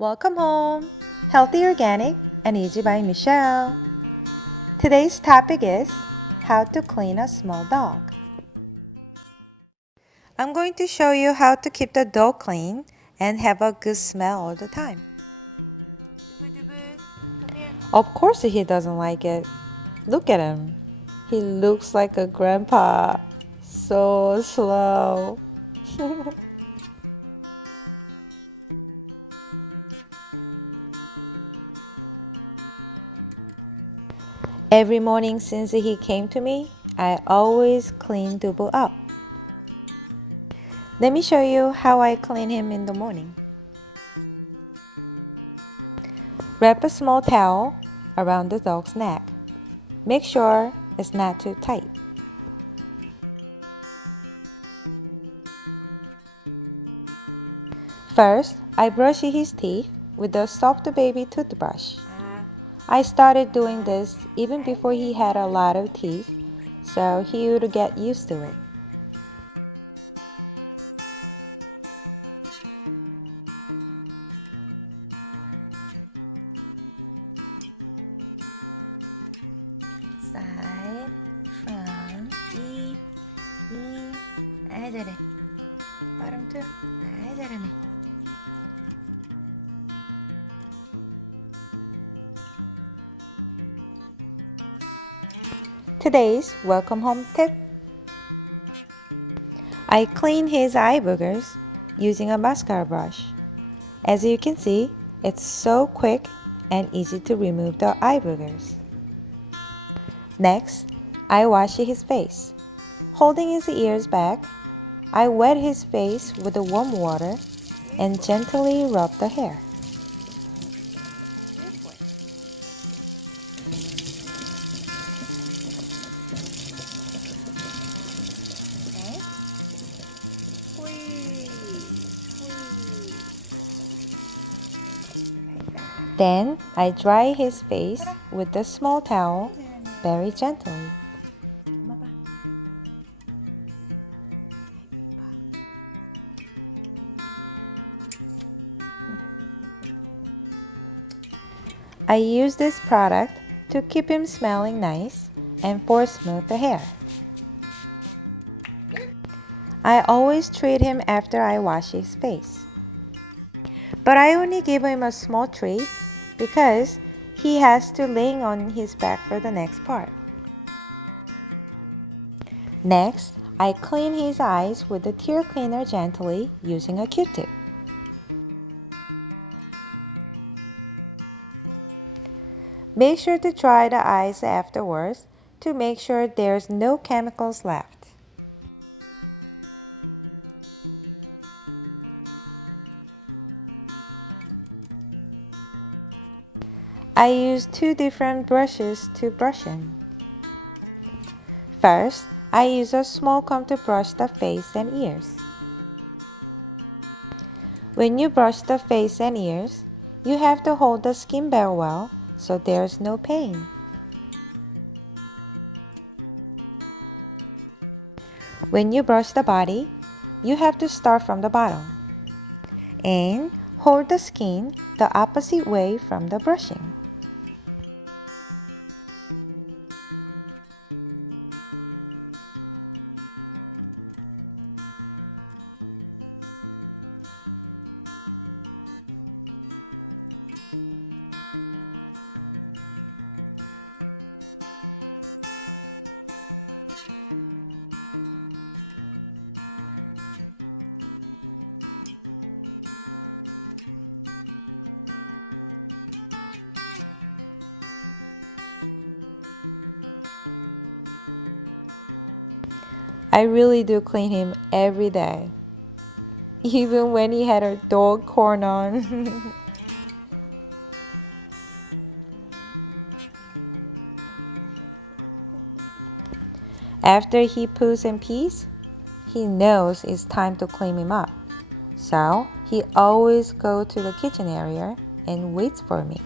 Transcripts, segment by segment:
Welcome home! Healthy, organic, and easy by Michelle. Today's topic is how to clean a small dog. I'm going to show you how to keep the dog clean and have a good smell all the time. Of course he doesn't like it. Look at him. He looks like a grandpa. So slow. Every morning since he came to me, I always clean Dubu up. Let me show you how I clean him in the morning. Wrap a small towel around the dog's neck. Make sure it's not too tight. First, I brush his teeth with the soft baby toothbrush. I started doing this even before he had a lot of teeth, so he would get used to it. Today's welcome home tip. I clean his eye boogers using a mascara brush. As you can see, it's so quick and easy to remove the eye boogers. Next, I wash his face. Holding his ears back, I wet his face with the warm water and gently rub the hair. Then I dry his face with a small towel very gently. I use this product to keep him smelling nice and for smooth the hair. I always treat him after I wash his face. But I only give him a small treat because he has to lay on his back for the next part. Next, I clean his eyes with the tear cleaner gently using a Q-tip. Make sure to dry the eyes afterwards to make sure there's no chemicals left. I use two different brushes to brush him. First, I use a small comb to brush the face and ears. When you brush the face and ears, you have to hold the skin very well so there's no pain. When you brush the body, you have to start from the bottom and hold the skin the opposite way from the brushing. I really do clean him every day, even when he had a dog corn on. After he poos and pees, he knows it's time to clean him up. So he always goes to the kitchen area and waits for me.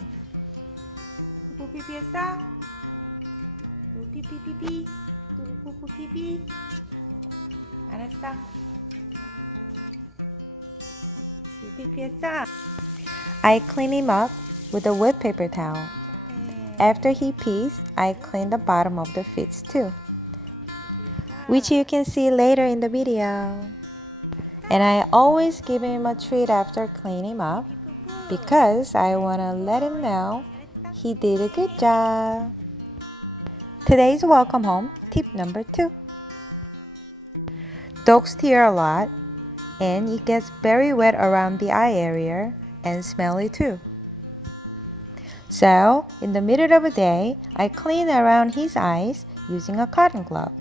I clean him up with a wet paper towel. After he pees, I clean the bottom of the feet too, which you can see later in the video. And I always give him a treat after cleaning him up because I want to let him know he did a good job. Today's welcome home tip number 2. Dogs tear a lot and it gets very wet around the eye area and smelly too. So, in the middle of the day, I clean around his eyes using a cotton glove.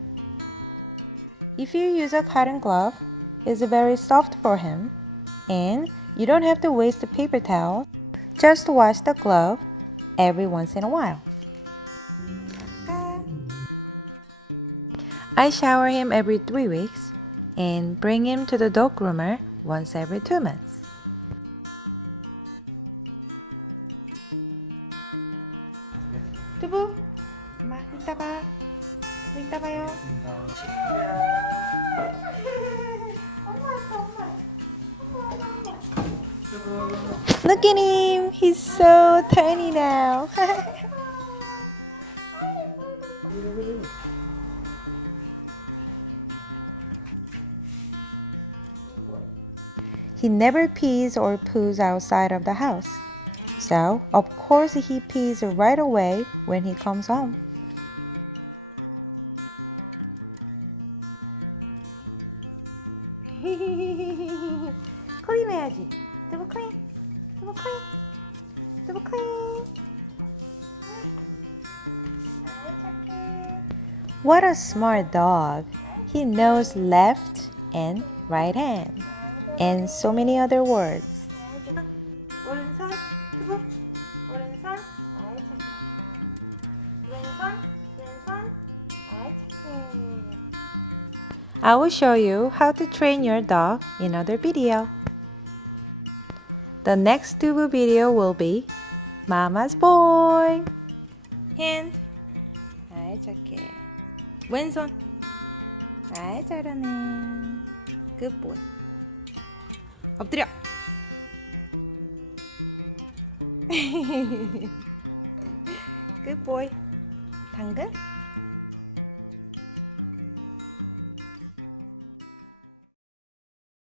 If you use a cotton glove, it's very soft for him and you don't have to waste the paper towel. Just wash the glove every once in a while. I shower him every 3 weeks and bring him to the dog groomer once every 2 months. Dubu, 이따 봐. 이따 봐요. Look at him, he's so tiny now. He never pees or poos outside of the house. So, of course, he pees right away when he comes home. Clean 해야지. Double clean. Double clean. Double clean. What a smart dog. He knows left and right hand. And so many other words. 오른손, 두부. 오른손, I will show you how to train your dog in another video. The next Dubu video will be Mama's boy. Hand. 아이 착해. 왼손. 아이 잘하네. Good boy. 엎드려. Good boy.